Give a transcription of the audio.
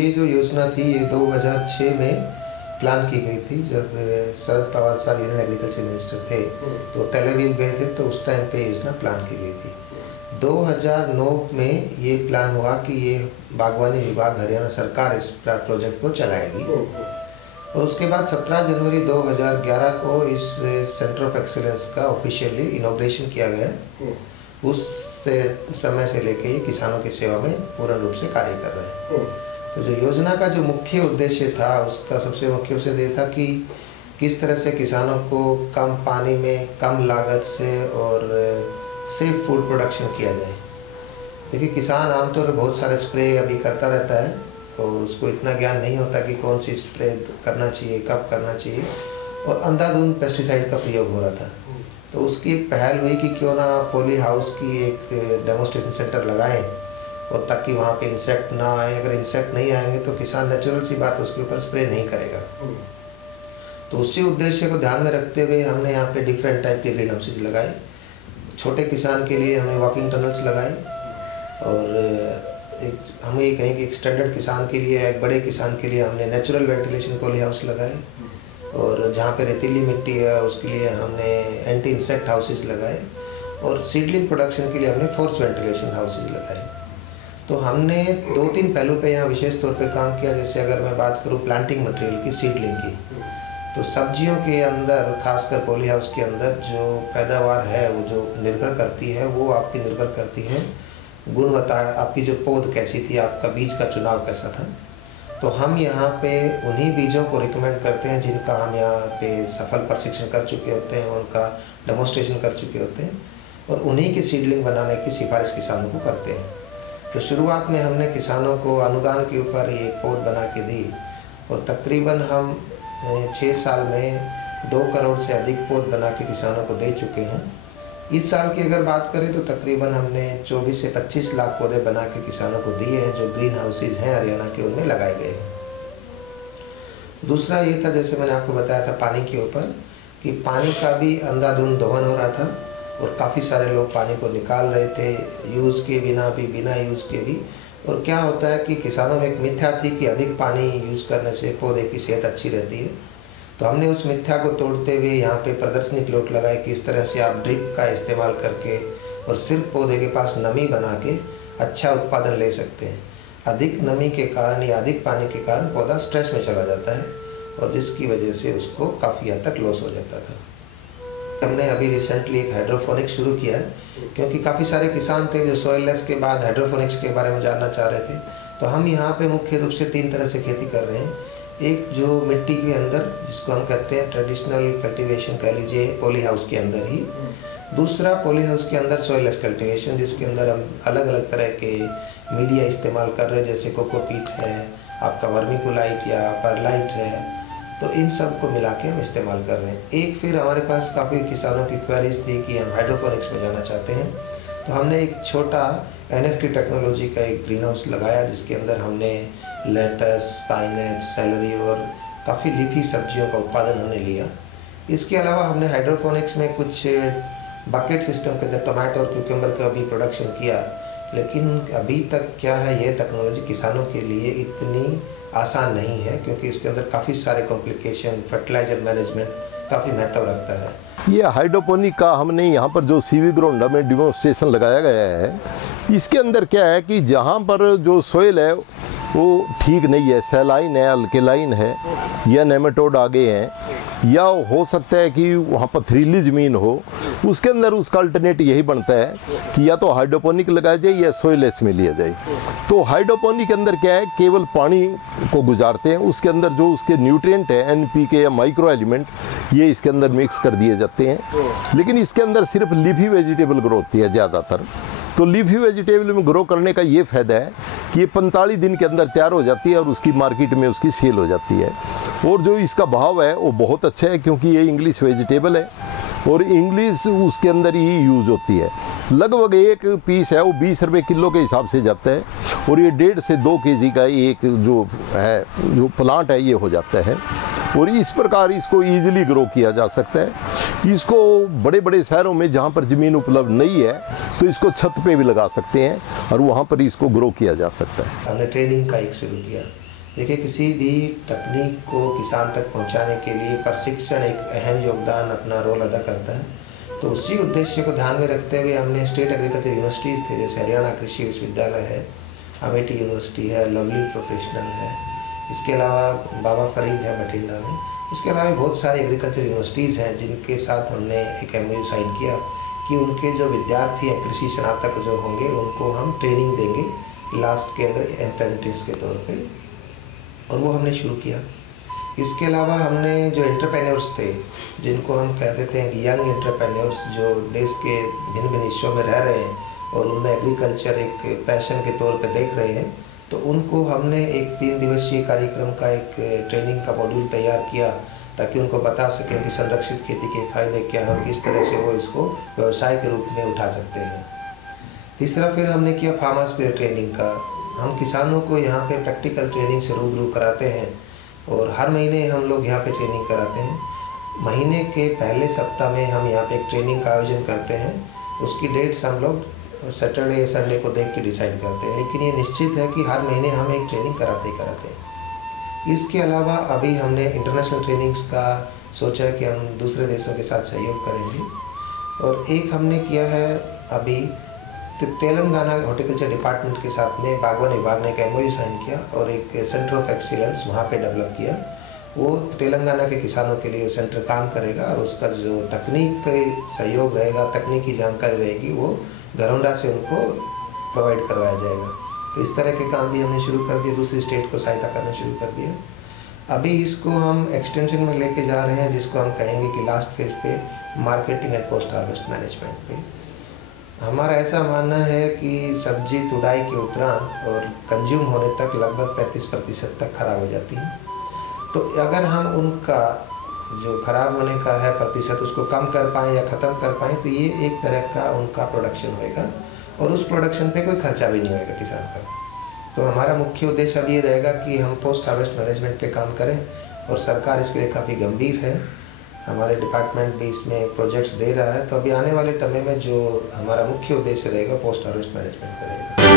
ये जो योजना थी ये 2006 में प्लान की गई थी, जब शरद पवार साहब यूनियन एग्रीकल्चर मिनिस्टर थे तो तेल अवीव गए थे, तो उस टाइम पे योजना प्लान की गई थी। 2009 में ये प्लान हुआ कि ये बागवानी विभाग हरियाणा सरकार इस प्रोजेक्ट को चलाएगी और उसके बाद 17 जनवरी 2011 को इस सेंटर ऑफ एक्सीलेंस का ऑफिशियली इनॉग्रेशन किया गया। उस समय से लेके ये किसानों की सेवा में पूर्ण रूप से कार्य कर रहे हैं। तो जो योजना का जो मुख्य उद्देश्य था, उसका सबसे मुख्य उद्देश्य ये था कि किस तरह से किसानों को कम पानी में कम लागत से और सेफ फूड प्रोडक्शन किया जाए। देखिए, किसान आमतौर पर बहुत सारे स्प्रे अभी करता रहता है और उसको इतना ज्ञान नहीं होता कि कौन सी स्प्रे करना चाहिए, कब करना चाहिए, और अंधाधुंध पेस्टिसाइड का प्रयोग हो रहा था। तो उसकी एक पहल हुई कि क्यों ना पॉली हाउस की एक डेमोन्स्ट्रेशन सेंटर लगाएं और ताकि वहाँ पे इंसेक्ट ना आए। अगर इंसेक्ट नहीं आएंगे तो किसान नेचुरल सी बात उसके ऊपर स्प्रे नहीं करेगा। तो उसी उद्देश्य को ध्यान में रखते हुए हमने यहाँ पे डिफरेंट टाइप के ग्रीन हाउसेज लगाए। छोटे किसान के लिए हमने वॉकिंग टनल्स लगाए और हम ये कहें कि एक स्टैंडर्ड किसान के लिए, एक बड़े किसान के लिए हमने नेचुरल वेंटिलेशन पॉली हाउस लगाए और जहाँ पे रेतीली मिट्टी है उसके लिए हमने एंटी इंसेक्ट हाउसेज लगाए और सीडलिंग प्रोडक्शन के लिए हमने फोर्स वेंटिलेशन हाउसेज लगाए। तो हमने 2-3 पहलू पे यहाँ विशेष तौर पे काम किया। जैसे अगर मैं बात करूँ प्लांटिंग मटेरियल की, सीडलिंग की, तो सब्जियों के अंदर खासकर पॉली हाउस के अंदर जो पैदावार है वो जो निर्भर करती है वो आपकी निर्भर करती है गुणवत्ता, आपकी जो पौध कैसी थी, आपका बीज का चुनाव कैसा था। तो हम यहाँ पे उन्हीं बीजों को रिकमेंड करते हैं जिनका हम यहाँ पे सफल प्रशिक्षण कर चुके होते हैं, उनका डेमोन्स्ट्रेशन कर चुके होते हैं और उन्हीं की सीडलिंग बनाने की सिफारिश किसानों को करते हैं। तो शुरुआत में हमने किसानों को अनुदान के ऊपर ये पौध बना के दी और तकरीबन हम 6 साल में 2 करोड़ से अधिक पौध बना के किसानों को दे चुके हैं। इस साल की अगर बात करें तो तकरीबन हमने 24 से 25 लाख पौधे बना के किसानों को दिए हैं, जो ग्रीन हाउसेज हैं हरियाणा के, उनमें लगाए गए हैं। दूसरा ये था, जैसे मैंने आपको बताया था पानी के ऊपर, कि पानी का भी अंधाधुंध दोहन हो रहा था और काफ़ी सारे लोग पानी को निकाल रहे थे, यूज़ के बिना भी, बिना यूज़ के भी। और क्या होता है कि किसानों में एक मिथ्या थी कि अधिक पानी यूज़ करने से पौधे की सेहत अच्छी रहती है। तो हमने उस मिथ्या को तोड़ते हुए यहाँ पे प्रदर्शनी प्लॉट लगाए कि इस तरह से आप ड्रिप का इस्तेमाल करके और सिर्फ पौधे के पास नमी बना के अच्छा उत्पादन ले सकते हैं। अधिक नमी के कारण या अधिक पानी के कारण पौधा स्ट्रेस में चला जाता है और जिसकी वजह से उसको काफ़ी हद तक लॉस हो जाता था। हमने अभी रिसेंटली एक हाइड्रोफोनिक्स शुरू किया है, क्योंकि काफ़ी सारे किसान थे जो सॉइललेस के बाद हाइड्रोफोनिक्स के बारे में जानना चाह रहे थे। तो हम यहाँ पे मुख्य रूप से 3 तरह से खेती कर रहे हैं। एक जो मिट्टी के अंदर, जिसको हम कहते हैं ट्रेडिशनल कल्टीवेशन कह लीजिए, पॉली हाउस के अंदर ही। दूसरा पॉली हाउस के अंदर सॉइललेस कल्टीवेशन, जिसके अंदर हम अलग अलग तरह के मीडिया इस्तेमाल कर रहे हैं, जैसे कोकोपीट है, आपका वर्मिकुलाइट या परलाइट है। तो इन सब को मिला के हम इस्तेमाल कर रहे हैं। एक फिर हमारे पास काफ़ी किसानों की क्वेरीज थी कि हम हाइड्रोफोनिक्स में जाना चाहते हैं, तो हमने एक छोटा NFT टेक्नोलॉजी का एक ग्रीन हाउस लगाया, जिसके अंदर हमने लेटस, स्पाइनेच, सेलरी और काफ़ी लीफी सब्जियों का उत्पादन हमने लिया। इसके अलावा हमने हाइड्रोफोनिक्स में कुछ बकेट सिस्टम के अंदर टमाटो और क्यूकम्बर का भी प्रोडक्शन किया। लेकिन अभी तक क्या है, ये टेक्नोलॉजी किसानों के लिए इतनी आसान नहीं है, क्योंकि इसके अंदर काफ़ी सारे कॉम्प्लिकेशन, फर्टिलाइजर मैनेजमेंट काफ़ी महत्व रखता है। ये हाइड्रोपोनिक का हमने यहाँ पर जो CV ग्राउंड में डेमोन्स्ट्रेशन लगाया गया है, इसके अंदर क्या है कि जहाँ पर जो सोइल है वो ठीक नहीं है, सैलाइन है, अल्केलाइन है या नेमेटोड आ गए हैं, या हो सकता है कि वहाँ पथरीली ज़मीन हो, उसके अंदर उसका अल्टरनेट यही बनता है कि या तो हाइड्रोपोनिक लगाया जाए या सोइलेस में लिया जाए। तो हाइड्रोपोनिक के अंदर क्या है, केवल पानी को गुजारते हैं, उसके अंदर जो उसके न्यूट्रिएंट है, NPK या माइक्रो एलिमेंट, ये इसके अंदर मिक्स कर दिए जाते हैं। लेकिन इसके अंदर सिर्फ लीफी वेजिटेबल ग्रो होती है ज़्यादातर। तो लीफी वेजिटेबल में ग्रो करने का ये फ़ायदा है कि ये 45 दिन के अंदर तैयार हो जाती है और उसकी मार्केट में उसकी सेल हो जाती है। और जो इसका भाव है वो बहुत अच्छा है, क्योंकि ये इंग्लिश वेजिटेबल है और इंग्लिश उसके अंदर ही यूज़ होती है। लगभग एक पीस है वो 20 रुपये किलो के हिसाब से जाता है और ये 1.5 से 2 kg का एक जो है, जो प्लांट है, ये हो जाता है। और इस प्रकार इसको ईजिली ग्रो किया जा सकता है। इसको बड़े बड़े शहरों में जहाँ पर ज़मीन उपलब्ध नहीं है तो इसको छत पे भी लगा सकते हैं और वहाँ पर इसको ग्रो किया जा सकता है। हमने ट्रेनिंग का एक शुरू किया देखिए, किसी भी तकनीक को किसान तक पहुंचाने के लिए प्रशिक्षण एक अहम योगदान अपना रोल अदा करता है। तो उसी उद्देश्य को ध्यान में रखते हुए हमने स्टेट एग्रीकल्चर यूनिवर्सिटीज़ थे, जैसे हरियाणा कृषि विश्वविद्यालय है, अमेठी यूनिवर्सिटी है, लवली प्रोफेशनल है, इसके अलावा बाबा फरीद है बठिंडा में, इसके अलावा बहुत सारी एग्रीकल्चर यूनिवर्सिटीज़ हैं जिनके साथ हमने एक MOU साइन किया कि उनके जो विद्यार्थी हैं, कृषि स्नातक जो होंगे, उनको हम ट्रेनिंग देंगे लास्ट के अंदर अप्रेंटिस के तौर पे, और वो हमने शुरू किया। इसके अलावा हमने जो एंटरप्रेन्योर्स थे, जिनको हम कह देते हैं कि यंग एंटरप्रेन्योर्स, जो देश के भिन्न भिन्न हिस्सों में रह रहे हैं और उनमें एग्रीकल्चर एक पैशन के तौर पे देख रहे हैं, तो उनको हमने एक 3 दिवसीय कार्यक्रम का एक ट्रेनिंग का मॉड्यूल तैयार किया ताकि उनको बता सकें कि संरक्षित खेती के फ़ायदे क्या हैं और किस तरह से वो इसको व्यवसाय के रूप में उठा सकते हैं। तीसरा फिर हमने किया फार्मर्स पे ट्रेनिंग का। हम किसानों को यहाँ पे प्रैक्टिकल ट्रेनिंग से रूबरू कराते हैं और हर महीने हम लोग यहाँ पे ट्रेनिंग कराते हैं। महीने के पहले सप्ताह में हम यहाँ पे एक ट्रेनिंग का आयोजन करते हैं। उसकी डेट्स हम लोग सैटरडे संडे को देख के डिसाइड करते हैं, लेकिन ये निश्चित है कि हर महीने हम एक ट्रेनिंग कराते ही कराते हैं। इसके अलावा अभी हमने इंटरनेशनल ट्रेनिंग्स का सोचा है कि हम दूसरे देशों के साथ सहयोग करेंगे, और एक हमने किया है अभी तेलंगाना हॉर्टिकल्चर डिपार्टमेंट के साथ में बागवानी विभाग ने एक MOU साइन किया और एक सेंटर ऑफ एक्सीलेंस वहाँ पे डेवलप किया। वो तेलंगाना के किसानों के लिए सेंटर काम करेगा और उसका जो तकनीक सहयोग रहेगा, तकनीकी जानकारी रहेगी, वो घरौंडा से उनको प्रोवाइड करवाया जाएगा। तो इस तरह के काम भी हमने शुरू कर दिए, दूसरी स्टेट को सहायता करना शुरू कर दिया। अभी इसको हम एक्सटेंशन में लेके जा रहे हैं, जिसको हम कहेंगे कि लास्ट फेज पे marketing and post harvest management पे। हमारा ऐसा मानना है कि सब्जी तुड़ाई के उपरांत और कंज्यूम होने तक लगभग 35% तक खराब हो जाती है। तो अगर हम उनका जो खराब होने का है प्रतिशत उसको कम कर पाएँ या ख़त्म कर पाएँ, तो ये एक तरह का उनका प्रोडक्शन होएगा और उस प्रोडक्शन पे कोई खर्चा भी नहीं होएगा किसान का। तो हमारा मुख्य उद्देश्य अब ये रहेगा कि हम पोस्ट हार्वेस्ट मैनेजमेंट पे काम करें, और सरकार इसके लिए काफ़ी गंभीर है। हमारे डिपार्टमेंट भी इसमें प्रोजेक्ट्स दे रहा है। तो अभी आने वाले समय में जो हमारा मुख्य उद्देश्य रहेगा पोस्ट हार्वेस्ट मैनेजमेंट का रहेगा।